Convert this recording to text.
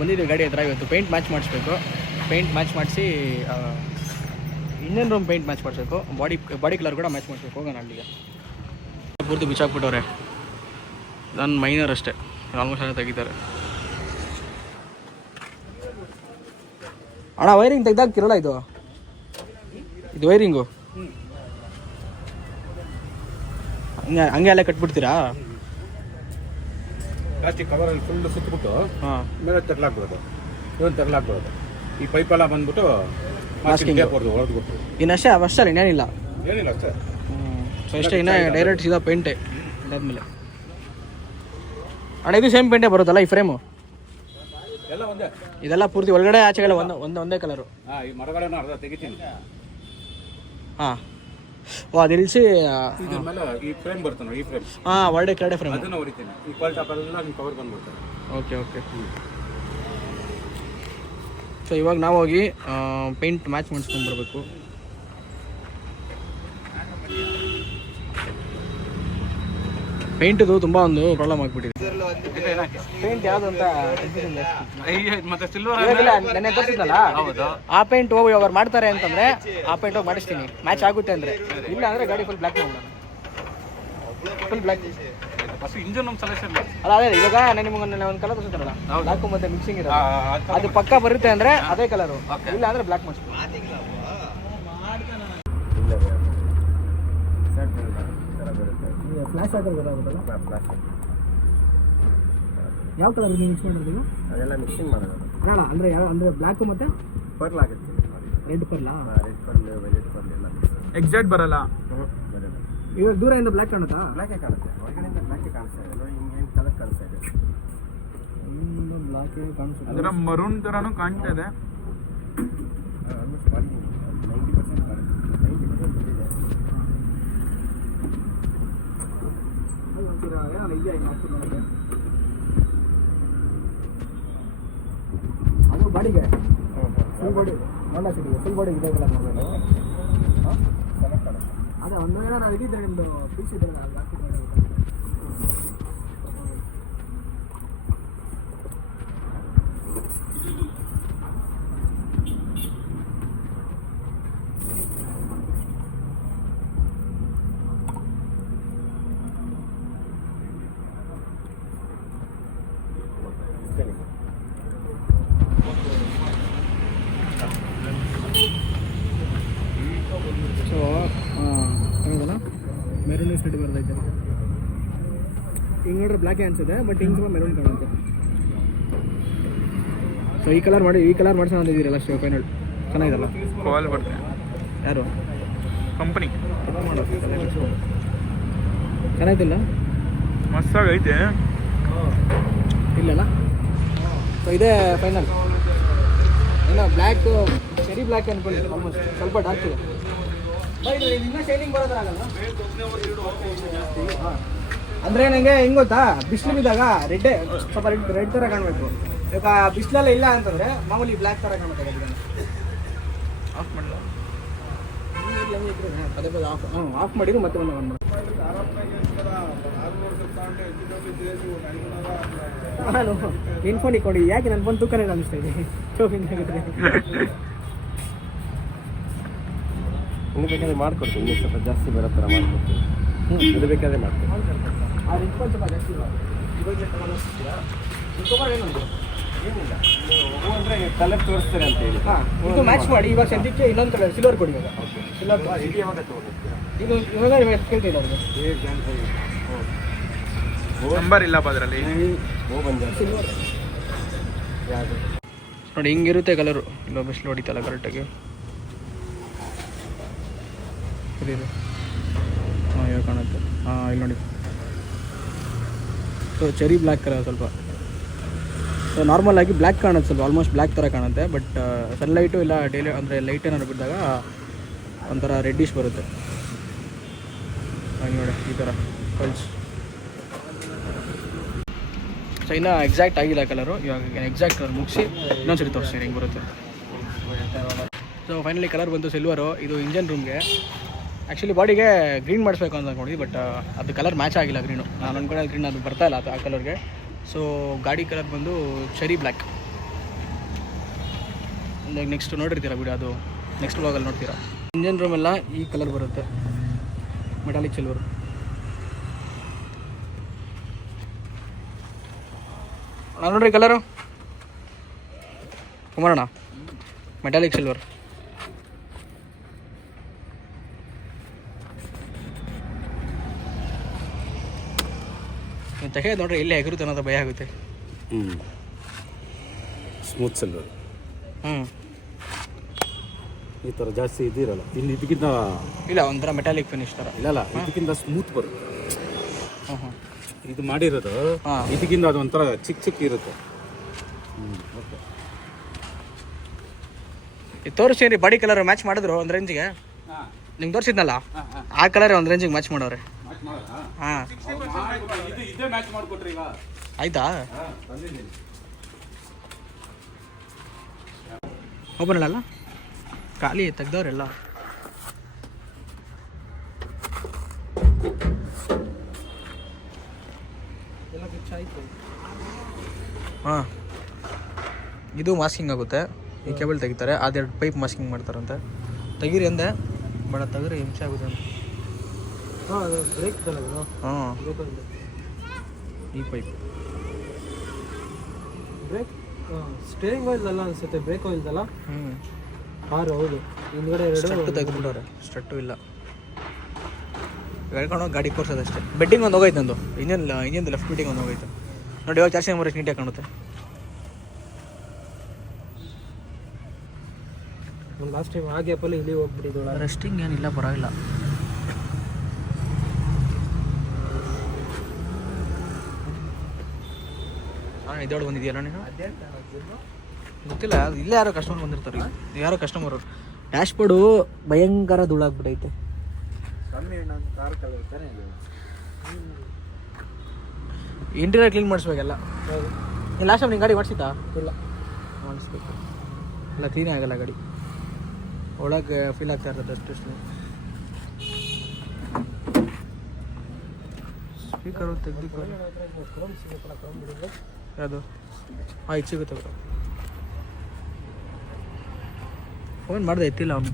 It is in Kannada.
ಬಂದಿದ್ದೀವಿ ಗಾಡಿ ಹತ್ರ. ಇವತ್ತು ಪೇಂಟ್ ಮ್ಯಾಚ್ ಮಾಡಿಸ್ಬೇಕು. ಪೇಂಟ್ ಮ್ಯಾಚ್ ಮಾಡಿಸಿ ಇಂಜಿನ್ ರೂಮ್ ಪೇಂಟ್ ಮ್ಯಾಚ್ ಮಾಡಿಸ್ಬೇಕು. ಬಾಡಿ ಕಲರ್ ಕೂಡ ಮ್ಯಾಚ್ ಮಾಡಿಸ್ಬೇಕು. ಹೋಗೋಣ ಅಲ್ಲಿಗೆ. ಪೂರ್ತಿ ಬಿಚ್ಚಾಕ್ಬಿಟ್ಟವ್ರೆ. ನನ್ನ ಮೈನರ್ ಅಷ್ಟೇ, ಆಲ್ಮೋಸ್ಟ್ ಎಲ್ಲ ತೆಗಿತಾರೆ. ಅಣ್ಣ ವೈರಿಂಗ್ ತೆಗ್ದಾಕ್ತಿರಲ್ಲ ಇದು ವೈರಿಂಗು ಹಂಗೆ ಎಲ್ಲ ಕಟ್ಬಿಡ್ತೀರಾ? ಪ್ಲಾಸ್ಟಿಕ್ ಕವರಲ್ಲಿ ಫುಲ್ ಸುತ್ತಬಿಟ್ಟು ಮೇಲೆ ತೆರಲಾಕ್ಬಿಡೋದು. ಇವನು ತೆರಲಾಕ್ಬಿಡೋದು. ಈ ಪೈಪೆಲ್ಲ ಬಂದ್ಬಿಟ್ಟು ಹೊಡೆದ್ಬಿಟ್ಟು ಇನ್ನಷ್ಟೇ ಅವಷ್ಟೇ ಇನ್ನೇನಿಲ್ಲ. ಏನಿಲ್ಲ ಅಷ್ಟೇ. ಸೊ ಅಷ್ಟೇ. ಇನ್ನೇ ಡೈರೆಕ್ಟ್ ಸೀದಾ ಪೇಂಟೇ ಇದಾದ್ಮೇಲೆ. ಅಣ್ಣ ಇದು ಸೇಮ್ ಪೇಂಟೇ ಬರುತ್ತಲ್ಲ ಈ ಫ್ರೇಮು? ಎಲ್ಲ ಒಂದೇ. ಇದೆಲ್ಲ ಪೂರ್ತಿ ಒಳಗಡೆ ಆಚೆಗಡೆ ಒಂದೇ ಕಲರು. ಈ ಮರಗಳನ್ನ ಅರ್ಧ ತೆಗಿತೀನಿ. ಹಾಂ. ಓ ಅದು ಇಳಿಸಿ ಇದ್ರ ಮೇಲೆ ಈ ಫ್ರೇಮ್ ಬರ್ತಾನೆ. ಈ ಫ್ರೇಮ್ ಒಳ್ಳೆ ಕೆರಡೆ ಫ್ರೇಮ್ ಅದನ್ನ ಹೊಡಿತೀನಿ. ಈ ಕ್ವಾಲ್ ಟಾಪ್ ಎಲ್ಲ ನಿಮ್ಮ ಕವರ್ ಬಂದ್ಬಿಡ್ತಾರೆ. ಓಕೆ. ಸೊ ಇವಾಗ ನಾವು ಹೋಗಿ ಪೇಂಟ್ ಮ್ಯಾಚ್ ಮಾಡಿಸ್ಕೊಂಡ್ಬರ್ಬೇಕು. ಪೇಂಟ್ದು ತುಂಬ ಒಂದು ಪ್ರಾಬ್ಲಮ್ ಆಗ್ಬಿಟ್ಟಿದೆ. ಪೇಂಟ್ ಯಾವುದು ಅಂತ ಮತ್ತೆ ಸಿಲ್ವರ್ ನೆನ್ನೆ ತೋರಿಸಿದ್ನಲ್ಲ, ಆ ಪೇಂಟ್ ಹೋಗಿ ಅವ್ರು ಮಾಡ್ತಾರೆ ಅಂತಂದ್ರೆ ಆ ಪೇಂಟ್ ಹೋಗಿ ಮಾಡಿಸ್ತೀನಿ ಮ್ಯಾಚ್ ಆಗುತ್ತೆ ಅಂದ್ರೆ. ಇಲ್ಲ ಅಂದ್ರೆ ಗಾಡಿ ಫುಲ್ ಬ್ಲ್ಯಾಕ್ ಮಾಡೋಣ. ಫುಲ್ ಬ್ಲ್ಯಾಕ್ ಇಂಜಿನ್ ಸೆಲೆಕ್ಷನ್ ಅಲ್ಲ. ಅದೇ ಇವಾಗ ನಾನು ನಿಮ್ಗೆ ಒಂದು ಕಲರ್ ತೋರಿಸ್ತಾರಲ್ಲ, ಬ್ಲ್ಯಾಕ್ ಮತ್ತೆ ಮಿಕ್ಸಿಂಗ್ ಇರೋದು, ಅದು ಪಕ್ಕ ಬರುತ್ತೆ ಅಂದ್ರೆ ಅದೇ ಕಲರು. ಇಲ್ಲ ಅಂದ್ರೆ ಬ್ಲ್ಯಾಕ್ ಮಾಡಿಸ್ತೀನಿ. ಫ್ಲಾಶ್ ಹಾಕೋದು ಗೊತ್ತಾಗುತ್ತಲ್ಲ? ಯಾವ ಕಲರ್ ನೀವು ಮಿಕ್ಸ್ ಮಾಡೋದು? ಅದೆಲ್ಲ ಮಿಕ್ಸಿಂಗ್ ಮಾಡೋದು. ಅಲ್ಲ ಅಂದರೆ ಅಂದರೆ ಬ್ಲ್ಯಾಕು ಮತ್ತು ಪರ್ಲ್ ಆಗುತ್ತೆ. ರೆಡ್ ಪರ್ಲಾ? ರೆಡ್ ಪರ್ಲ್, ವೈಲೆಟ್ ಪರ್ಲ್ ಎಲ್ಲ ಎಕ್ಸಾಕ್ಟ್ ಬರಲ್ಲ. ಇವಾಗ ದೂರದಿಂದ ಬ್ಲ್ಯಾಕ್ ಕಾಣುತ್ತಾ? ಬ್ಲ್ಯಾಕೇ ಕಾಣುತ್ತೆ. ಹೊರಗಡೆಯಿಂದ ಬ್ಲ್ಯಾಕೇ ಕಾಣಿಸ್ತಾ ಇದೆ. ನೋಡಿ ಹಿಂಗೇನು ಕಲರ್ ಕಾಣಿಸ್ತಾ ಇದೆ. ಬ್ಲ್ಯಾಕೇ ಕಾಣಿಸುತ್ತೆ. ಅದರ ಮರೂನ್ ಥರನೂ ಕಾಣ್ತಾ ಇದೆ. ಆಲ್ಮೋಸ್ಟ್ 90% ಬಂದಿದೆ. ಅದು ಬಾಡಿಗೆ ಫುಲ್ ಬಾಡಿ ಹೊಂಡಾ ಸಿಟಿಗೆ ಫುಲ್ ಬಾಡಿ ಇದೆ ಕಲರ್ ಮಾಡಬೇಕು. ಅದೇ ಒಂದು ಏನೋ ನಾವು ಇದ್ದಿದ್ರೆ ನಿಮ್ಮದು ಫಿಕ್ಸ್ ಇದೆ ಜಾಸ್ತಿ. ಸೊ ಹೌದಲ್ಲ, ಮೆರೂನ್ ಸ್ಟಡಿ ಬರ್ತೈತೆ. ಹಿಂಗೆ ನೋಡ್ರೆ ಬ್ಲ್ಯಾಕೇ ಅನ್ಸುತ್ತೆ, ಬಟ್ ಹಿಂಗೆ ತುಂಬ ಮೆರೂನ್ ಕಾಣುತ್ತೆ. ಸೊ ಈ ಕಲರ್ ಮಾಡಿಸೋಣ ಅಂದಿದ್ದೀರಲ್ಲ ಅಷ್ಟೇ. ಫೈನಲ್ ಚೆನ್ನಾಗಿದಲ್ಲ? ಕಾಲ್ ಬರ್ತದೆ. ಯಾರು ಕಂಪನಿ ಚೆನ್ನಾಗಿಲ್ಲ? ಮಸ್ತಾಗೈತೆ. ಇಲ್ಲಲ್ಲ? ಸೊ ಇದೇ ಫೈನಲ್. ಇಲ್ಲ ಬ್ಲ್ಯಾಕು, ಚೆರಿ ಬ್ಲ್ಯಾಕ್ ಅಂದ್ಕೊಳ್ಳಿ. ಆಲ್ಮೋಸ್ಟ್ ಸ್ವಲ್ಪ ಡಾರ್ಕ್ ಇದೆ. ಇನ್ನೂ ಶೈನಿಂಗ್ ಬರೋದಾಗಲ್ಲ ಅಂದರೆ ನನಗೆ ಹೆಂಗೆ ಗೊತ್ತಾ, ಬಿಸಿಲು ಬಿದ್ದಾಗ ಸ್ವಲ್ಪ ರೆಡ್ ಥರ ಕಾಣಬೇಕು. ಇವಾಗ ಬಿಸಿಲೆಲ್ಲ ಇಲ್ಲ ಅಂತಂದರೆ ಮಾಮೂಲಿ ಬ್ಲ್ಯಾಕ್ ಥರ ಕಾಣುತ್ತೆ. ಆಫ್ ಮಾಡಲ್ಲ. ಪದೇ ಪದೇ ಆಫ್ ಮಾಡಿದ್ರು ಮತ್ತೆ ಒಂದು ಆನ್ ಮಾಡಿ. ನಾನು ನಿನ್ನ ಫೋನ್ ಇಟ್ಕೊಂಡು ಯಾಕೆ ನನ್ನ ಫೋನ್ ತೂಕನೇ ಅನಿಸ್ತಾ ಇದೆ. ಶೋಪಿಂಗ್ ಆಗಿದ್ರೆ ಇನ್ನು ಬೇಕಾದ್ರೆ ಮಾಡ್ಕೊಡ್ತೀನಿ. ಇನ್ನೂ ಸ್ವಲ್ಪ ಜಾಸ್ತಿ ಬರೋ ಥರ ಮಾಡ್ಕೊಡ್ತೀನಿ. ಇದು ಬೇಕಾದ್ರೆ ಮಾಡ್ತೀನಿ. ಅದು ಇಟ್ಕೊಂಡು ಸ್ವಲ್ಪ ಜಾಸ್ತಿ ಏನಂತ ಏನಿಲ್ಲ, ಹೂ ಅಂದರೆ ಕಲರ್ ತೋರಿಸ್ತಾರೆ ಅಂತ ಹೇಳಿ. ಹಾಂ, ಇದು ಮ್ಯಾಚ್ ಮಾಡಿ. ಇವಾಗ ಸದ್ಯಕ್ಕೆ ಇನ್ನೊಂದು ಕಲರ್ ಸಿಲ್ವರ್ ಕೊಡಿ. ಇವಾಗ ಸಿಲ್ವರ್ ಇದು ಯಾವಾಗ ತೊಗೊಂಡಿರ್ತೀರಾ? ಇದು ಇವಾಗ ನೀವು ಕೇಳ್ತಿಲ್ಲ ಅವ್ರಿಗೆ. ನಂಬರ್ ಇಲ್ಲಪ್ಪ ಅದರಲ್ಲಿ. ಹೂ ಬಂದ ಸಿಲ್ವರ್ ಯಾವುದು ನೋಡಿ ಹಿಂಗಿರುತ್ತೆ ಕಲರು. ಇಲ್ಲ ಬಿಸಿಲು ಹೊಡಿತಲ್ಲ ಕರೆಕ್ಟಾಗಿ. ಇದು ಹಾಂ ಇವಾಗ ಕಾಣುತ್ತೆ. ಹಾಂ ಇಲ್ಲಿ ನೋಡಿ. ಸೊ ಚೆರಿ ಬ್ಲ್ಯಾಕ್ ಕಲರ್ ಸ್ವಲ್ಪ. ಸೊ ನಾರ್ಮಲ್ ಆಗಿ ಬ್ಲ್ಯಾಕ್ ಕಾಣುತ್ತೆ, ಸ್ವಲ್ಪ ಆಲ್ಮೋಸ್ಟ್ ಬ್ಲ್ಯಾಕ್ ಥರ ಕಾಣುತ್ತೆ. ಬಟ್ ಸನ್ಲೈಟು ಇಲ್ಲ ಡೈಲಿ ಅಂದರೆ ಲೈಟ್ ಏನಾದ್ರು ಬಿದ್ದಾಗ ಒಂಥರ ರೆಡ್ಡಿಶ್ ಬರುತ್ತೆ. ಹಾಗೆ ನೋಡಿ ಈ ಥರ ಕಲ್ಸ್. ಸೊ ಇನ್ನೂ ಎಕ್ಸಾಕ್ಟ್ ಆಗಿಲ್ಲ ಕಲರು. ಇವಾಗ ಎಕ್ಸಾಕ್ಟ್ ಕಲರ್ ಮುಗಿಸಿ ಇನ್ನೊಂದ್ಸರಿ ತೋರಿಸ್ತೀನಿ ಹೆಂಗೆ ಬರುತ್ತೆ. ಸೊ ಫೈನಲಿ ಕಲರ್ ಬಂತು ಸಿಲ್ವರು. ಇದು ಇಂಜನ್ ರೂಮ್ಗೆ. ಆ್ಯಕ್ಚುಲಿ ಬಾಡಿಗೆ ಗ್ರೀನ್ ಮಾಡಿಸ್ಬೇಕು ಅಂತ ಅಂದ್ಕೊಂಡಿದ್ವಿ, ಬಟ್ ಅದು ಕಲರ್ ಮ್ಯಾಚ್ ಆಗಿಲ್ಲ ಗ್ರೀನು. ನಾನು ಅಂದ್ಕೊಂಡೆ ಗ್ರೀನ್ ಅದು ಬರ್ತಾಯಿಲ್ಲ ಆ ಕಲರ್ಗೆ. ಸೊ ಗಾಡಿ ಕಲರ್ ಬಂದು ಚೆರಿ ಬ್ಲ್ಯಾಕ್. ಲೈಕ್ ನೆಕ್ಸ್ಟ್ ನೋಡಿರ್ತೀರ ಬಿಡಿ, ಅದು ನೆಕ್ಸ್ಟ್ ಬ್ಲಾಗಲ್ಲಿ ನೋಡ್ತೀರಾ. ಇಂಜನ್ ರೂಮ್ ಎಲ್ಲ ಈ ಕಲರ್ ಬರುತ್ತೆ, ಮೆಟಾಲಿಕ್ ಸಿಲ್ವರ್. ನೋಡ್ರಿ ಕಲರು ಕುಮಾರಣ್ಣ, ಮೆಟಾಲಿಕ್ ಸಿಲ್ವರ್. ನೀವು ತೆಗೆಯೋದು ನೋಡ್ರಿ ಎಲ್ಲಿ ಎಗರುತ್ತೆ ಅನ್ನೋದು ಭಯ ಆಗುತ್ತೆ. Smooth silver. ಹ್ಞೂ, ಈ ಥರ ಜಾಸ್ತಿ ಇದಿರಲ್ಲ. ಇನ್ನು ಇದಕ್ಕಿಂತ ಇಲ್ಲ, ಒಂಥರ ಮೆಟಾಲಿಕ್ ಫಿನಿಶ್ ಥರ. ಇಲ್ಲ ಇದಕ್ಕಿಂತ ಸ್ಮೂತ್ ಬರುತ್ತೆ. ಹ್ಞೂ ಇದು ಮಾಡಿರೋದು ಇದಕ್ಕಿಂತ ಅದು ಒಂಥರ ಚಿಕ್ಕ ಇರುತ್ತೆ. ಓಕೆ, ಇದು ತೋರಿಸ್ತೀನಿ ಬಾಡಿ ಕಲರ್ ಮ್ಯಾಚ್ ಮಾಡಿದ್ರು ಒಂದು ರೇಂಜಿಗೆ. ನಿಮ್ಗೆ ತೋರಿಸಿದ್ನಲ್ಲ ಆ ಕಲರ್ ಒಂದು ರೇಂಜಿಗೆ ಮ್ಯಾಚ್ ಮಾಡೋರೆ. ಹಾಂ, ಇದೇ ಮ್ಯಾಚ್ ಮಾಡಿಕೊಟ್ರಿ ಈಗ. ಆಯ್ತಾ? ಓಪನ್ ಅಲ್ಲ, ಖಾಲಿ ತೆಗ್ದವ್ರೆಲ್ಲ. ಹಾಂ, ಇದು ಮಾಸ್ಕಿಂಗ್ ಆಗುತ್ತೆ. ಈ ಕೇಬಲ್ ತೆಗಿತಾರೆ, ಅದೆರಡು ಪೈಪ್ ಮಾಸ್ಕಿಂಗ್ ಮಾಡ್ತಾರಂತೆ. ತೆಗೀರಿ ಅಂದೆ, ಬೇಡ ತೆಗೀರಿ, ಹಿಂಸೆ ಆಗುತ್ತೆ ಅಂತ. ಹಾಂ, ಅದು ಬ್ರೇಕ್ ತಗೋದು. ಹಾಂ, ಈ ಪೈಪ್ ಬ್ರೇಕ್ ಸ್ಟೇರಿಂಗ್ ಆಯಿಲ್ ಅಲ್ಲ ಅನ್ಸುತ್ತೆ, ಬ್ರೇಕ್ ಆಯಿಲ್ದಲ್ಲ. ಹಾರು ಹೌದು, ಹಿಂದ್ಗಡೆ ಸ್ಟಟ್ಟು ತೆಗೆದುಬಿಟ್ಟವ್ರೆ, ಸ್ಟಟ್ಟು ಇಲ್ಲ. ಹೇಳ್ಕೊಂಡೋಗಿ ಗಾಡಿ ಕೋರ್ಸೋದಷ್ಟೇ. ಬೆಡ್ಡಿಂಗ್ ಒಂದು ಹೋಗೈತೆ ನಂದು, ಇಂಜನ್ ಲೆಫ್ಟ್ ಬೆಡ್ಡಿಂಗ್ ಒಂದು ಹೋಗೈತೆ ನೋಡಿ. ಇವಾಗ ಚಾರ್ಜಿಂಗ್ ಮಾಡೋಕ್ಕೆ ನೀಟಾಗಿ ಕಾಣುತ್ತೆ. ಒಂದು ಲಾಸ್ಟ್ ಟೈಮ್ ಆ ಗ್ಯಾಪಲ್ಲಿ ಇಲ್ಲಿ ಹೋಗ್ಬಿಟ್ಟಿದ್ದು. ರೆಸ್ಟಿಂಗ್ ಏನಿಲ್ಲ, ಪರವಾಗಿಲ್ಲ. ಹಾಂ, ಇದೊಳಗೆ ಬಂದಿದೆಯಲ್ಲ ನೀನು? ಗೊತ್ತಿಲ್ಲ, ಅದು ಇಲ್ಲೇ ಯಾರೋ ಕಸ್ಟಮರ್ ಬಂದಿರ್ತಾರೆ. ಯಾರೋ ಕಸ್ಟಮರು. ಡ್ಯಾಶ್ ಬೋರ್ಡು ಭಯಂಕರ ಧೂಳಾಗ್ಬಿಟ್ಟೈತೆ. Interior clean ಮಾಡಿಸ್ಬೇಕೆಲ್ಲ. ನೀನು ಲಾಸ್ಟ್ ಟೈಮ್ ನಿನ್ನ ಗಾಡಿ ಮಾಡಿಸಿದ್ದಾ? ಇಲ್ಲ, ಮಾಡಿಸ್ಬೇಕು. ಎಲ್ಲ ಕ್ಲೀನೇ ಆಗಲ್ಲ ಗಾಡಿ, ಒಳಗೆ ಫೀಲ್ ಆಗ್ತಾ ಇರ್ತದೆ ಅಷ್ಟು. ಸ್ಪೀಕರು ತೆಗ್ದು ಅದು ಹಾಂ, ಇದು ಸಿಗುತ್ತೆ ಬರೋ. ಫೋನ್ ಮಾಡಿದೆ, ಎತ್ತಿಲ್ಲ ಅವನು.